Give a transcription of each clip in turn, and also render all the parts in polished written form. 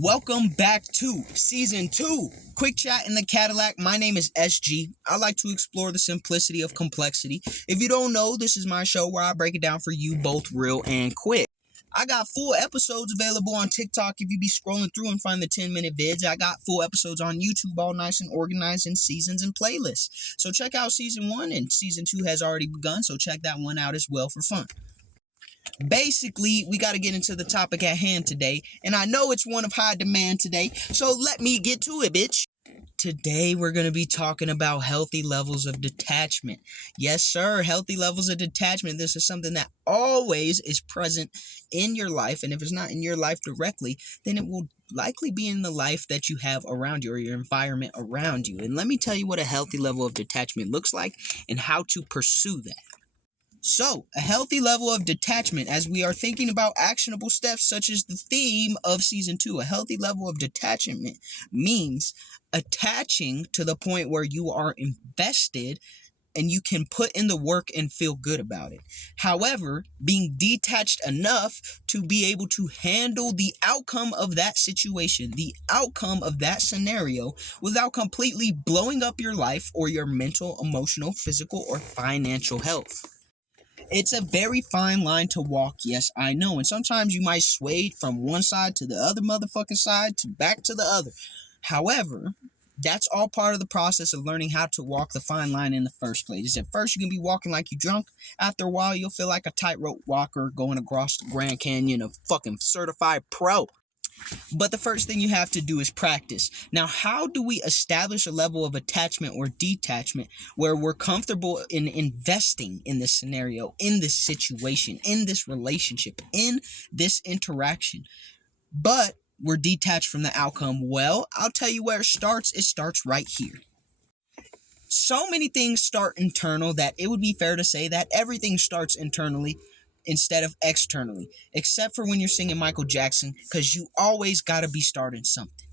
Welcome back to Season 2, Quick Chat in the Cadillac. My name is SG. I like to explore the simplicity of complexity. If you don't know, this is my show where I break it down for you both real and quick. I got full episodes available on TikTok if you be scrolling through and find the 10-minute vids. I got full episodes on YouTube, all nice and organized in seasons and playlists. So check out Season 1, and Season 2 has already begun, so check that one out as well for fun. Basically, we got to get into the topic at hand today, and I know it's one of high demand today, so let me get to it, bitch. Today, we're going to be talking about healthy levels of detachment. Yes, sir, healthy levels of detachment. This is something that always is present in your life, and if it's not in your life directly, then it will likely be in the life that you have around you or your environment around you. And let me tell you what a healthy level of detachment looks like and how to pursue that. So, a healthy level of detachment, as we are thinking about actionable steps such as the theme of Season 2, a healthy level of detachment means attaching to the point where you are invested and you can put in the work and feel good about it. However, being detached enough to be able to handle the outcome of that situation, the outcome of that scenario, without completely blowing up your life or your mental, emotional, physical, or financial health. It's a very fine line to walk, yes, I know. And sometimes you might sway from one side to the other motherfucking side to back to the other. However, that's all part of the process of learning how to walk the fine line in the first place. At first, you can be walking like you drunk. After a while, you'll feel like a tightrope walker going across the Grand Canyon, a fucking certified pro. But the first thing you have to do is practice. Now, how do we establish a level of attachment or detachment where we're comfortable in investing in this scenario, in this situation, in this relationship, in this interaction, but we're detached from the outcome? Well, I'll tell you where it starts. It starts right here. So many things start internal that it would be fair to say that everything starts internally instead of externally, except for when you're singing Michael Jackson, because you always got to be starting something.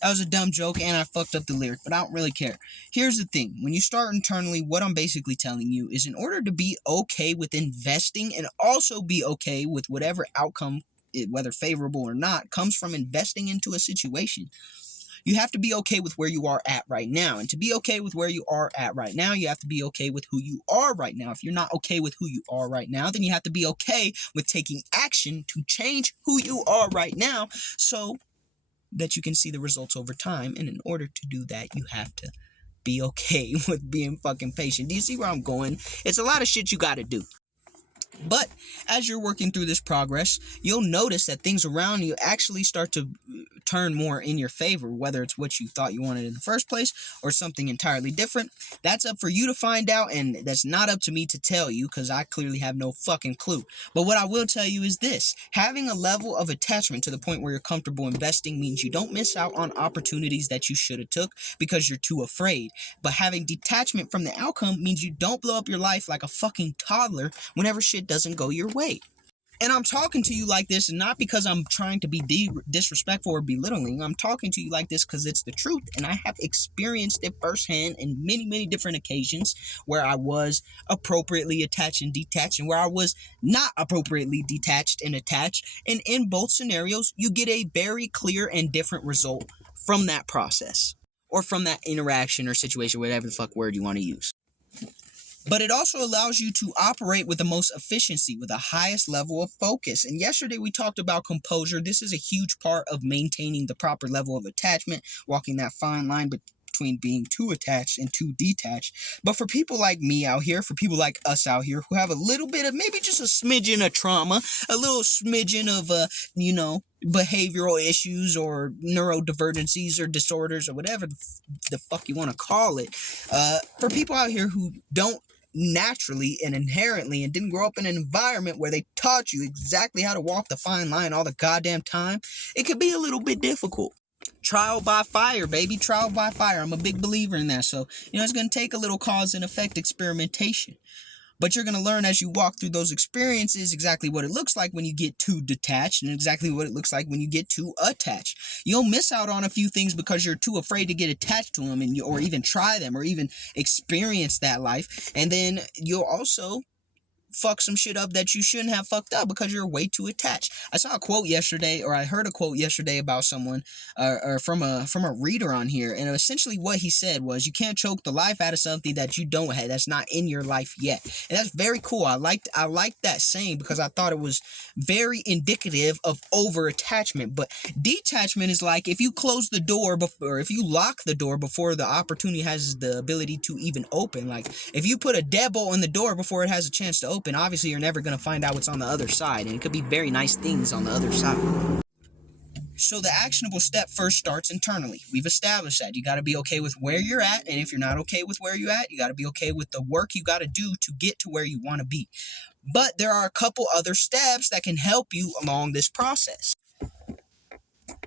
That was a dumb joke, and I fucked up the lyric, but I don't really care. Here's the thing. When you start internally, what I'm basically telling you is in order to be okay with investing and also be okay with whatever outcome, whether favorable or not, comes from investing into a situation, you have to be okay with where you are at right now. And to be okay with where you are at right now, you have to be okay with who you are right now. If you're not okay with who you are right now, then you have to be okay with taking action to change who you are right now so that you can see the results over time. And in order to do that, you have to be okay with being fucking patient. Do you see where I'm going? It's a lot of shit you got to do. But as you're working through this progress, you'll notice that things around you actually start to turn more in your favor, whether it's what you thought you wanted in the first place or something entirely different. That's up for you to find out, and that's not up to me to tell you because I clearly have no fucking clue. But what I will tell you is this. Having a level of attachment to the point where you're comfortable investing means you don't miss out on opportunities that you should have took because you're too afraid. But having detachment from the outcome means you don't blow up your life like a fucking toddler whenever shit doesn't go your way. And I'm talking to you like this, and not because I'm trying to be disrespectful or belittling. I'm talking to you like this because it's the truth, and I have experienced it firsthand in many, many different occasions where I was appropriately attached and detached, and where I was not appropriately detached and attached. And in both scenarios, you get a very clear and different result from that process, or from that interaction or situation, whatever the fuck word you want to use. But it also allows you to operate with the most efficiency, with the highest level of focus. And yesterday we talked about composure. This is a huge part of maintaining the proper level of attachment, walking that fine line between being too attached and too detached. But for people like me out here, for people like us out here who have a little bit of, maybe just a smidgen of trauma, a little smidgen of, behavioral issues or neurodivergencies or disorders or whatever the fuck you want to call it, for people out here who don't naturally and inherently and didn't grow up in an environment where they taught you exactly how to walk the fine line all the goddamn time, it could be a little bit difficult. Trial by fire, baby. Trial by fire. I'm a big believer in that. So, it's going to take a little cause and effect experimentation. But you're going to learn as you walk through those experiences exactly what it looks like when you get too detached and exactly what it looks like when you get too attached. You'll miss out on a few things because you're too afraid to get attached to them or even try them or even experience that life. And then you'll also fuck some shit up that you shouldn't have fucked up because you're way too attached. I saw a quote yesterday, or I heard a quote yesterday about someone, or from a reader on here, and essentially what he said was, you can't choke the life out of something that you don't have, that's not in your life yet. And that's very cool. I liked that saying because I thought it was very indicative of over attachment. But detachment is like if you close the door before, or if you lock the door before the opportunity has the ability to even open. Like if you put a deadbolt in the door before it has a chance to open, obviously you're never going to find out what's on the other side, and it could be very nice things on the other side. So the actionable step first starts internally. We've established that. You got to be okay with where you're at, and if you're not okay with where you're at, you got to be okay with the work you got to do to get to where you want to be. But there are a couple other steps that can help you along this process.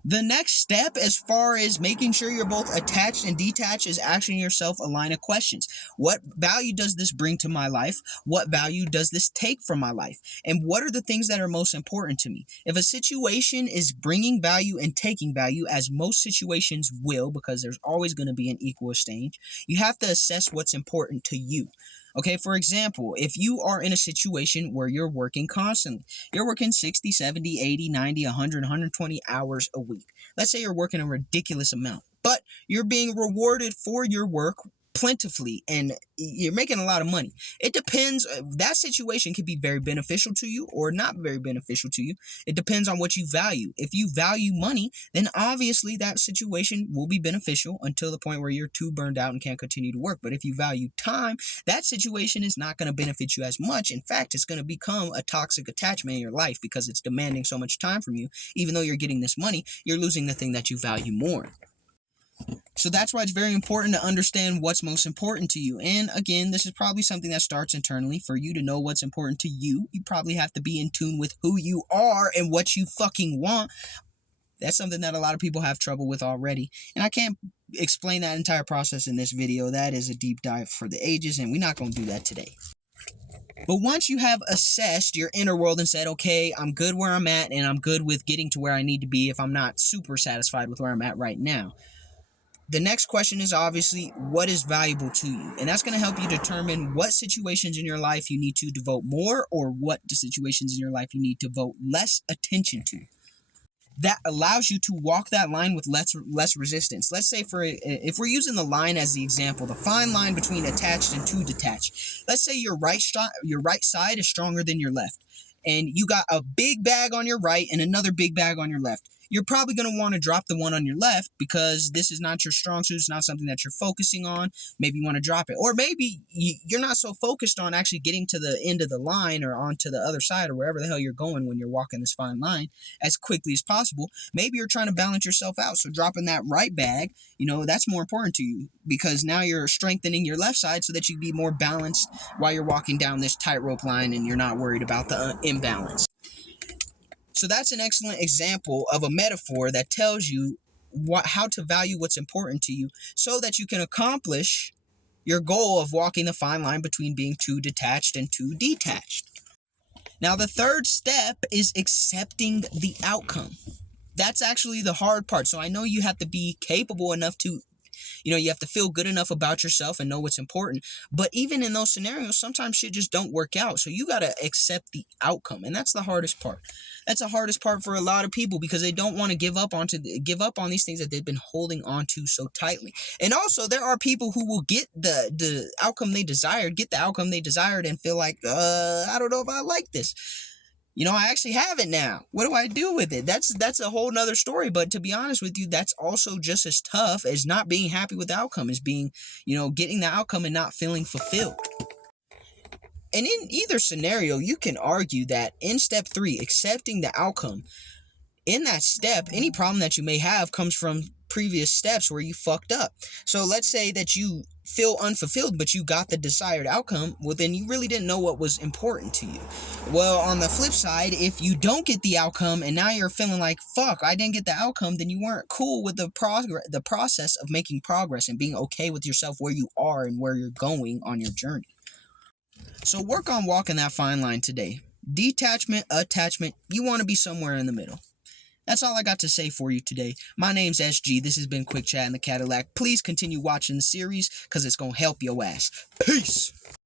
The next step, as far as making sure you're both attached and detached, is asking yourself a line of questions. What value does this bring to my life? What value does this take from my life? And what are the things that are most important to me? If a situation is bringing value and taking value, as most situations will, because there's always going to be an equal exchange, you have to assess what's important to you. Okay, for example, if you are in a situation where you're working constantly, you're working 60, 70, 80, 90, 100, 120 hours a week. Let's say you're working a ridiculous amount, but you're being rewarded for your work plentifully and you're making a lot of money. It depends. That situation could be very beneficial to you or not very beneficial to you. It depends on what you value. If you value money, then obviously that situation will be beneficial until the point where you're too burned out and can't continue to work. But if you value time, that situation is not going to benefit you as much. In fact, it's going to become a toxic attachment in your life because it's demanding so much time from you. Even though you're getting this money, you're losing the thing that you value more. So that's why it's very important to understand what's most important to you. And again, this is probably something that starts internally. For you to know what's important to you, you probably have to be in tune with who you are and what you fucking want. That's something that a lot of people have trouble with already. And I can't explain that entire process in this video. That is a deep dive for the ages, and we're not going to do that today. But once you have assessed your inner world and said, okay, I'm good where I'm at, and I'm good with getting to where I need to be if I'm not super satisfied with where I'm at right now, the next question is obviously, what is valuable to you? And that's going to help you determine what situations in your life you need to devote more, or what situations in your life you need to devote less attention to. That allows you to walk that line with less resistance. Let's say if we're using the line as the example, the fine line between attached and too detached. Let's say your right side is stronger than your left, and you got a big bag on your right and another big bag on your left. You're probably going to want to drop the one on your left because this is not your strong suit. It's not something that you're focusing on. Maybe you want to drop it. Or maybe you're not so focused on actually getting to the end of the line or onto the other side or wherever the hell you're going when you're walking this fine line as quickly as possible. Maybe you're trying to balance yourself out. So dropping that right bag, that's more important to you because now you're strengthening your left side so that you can be more balanced while you're walking down this tightrope line and you're not worried about the imbalance. So that's an excellent example of a metaphor that tells you how to value what's important to you so that you can accomplish your goal of walking the fine line between being too detached and too detached. Now, the third step is accepting the outcome. That's actually the hard part. So I know you have to be capable enough to you have to feel good enough about yourself and know what's important. But even in those scenarios, sometimes shit just don't work out. So you got to accept the outcome. And that's the hardest part. That's the hardest part for a lot of people because they don't want to give up on these things that they've been holding on to so tightly. And also, there are people who will get the outcome they desired, and feel like, I don't know if I like this. I actually have it now. What do I do with it? That's a whole nother story. But to be honest with you, that's also just as tough as not being happy with the outcome, as being, getting the outcome and not feeling fulfilled. And in either scenario, you can argue that in step 3, accepting the outcome, in that step, any problem that you may have comes from previous steps where you fucked up. So let's say that you feel unfulfilled, but you got the desired outcome. Well, then you really didn't know what was important to you. Well, on the flip side, if you don't get the outcome and now you're feeling like, fuck, I didn't get the outcome, then you weren't cool with the process of making progress and being okay with yourself where you are and where you're going on your journey. So work on walking that fine line today. Detachment, attachment, you want to be somewhere in the middle. That's all I got to say for you today. My name's SG. This has been Quick Chat in the Cadillac. Please continue watching the series because it's going to help your ass. Peace.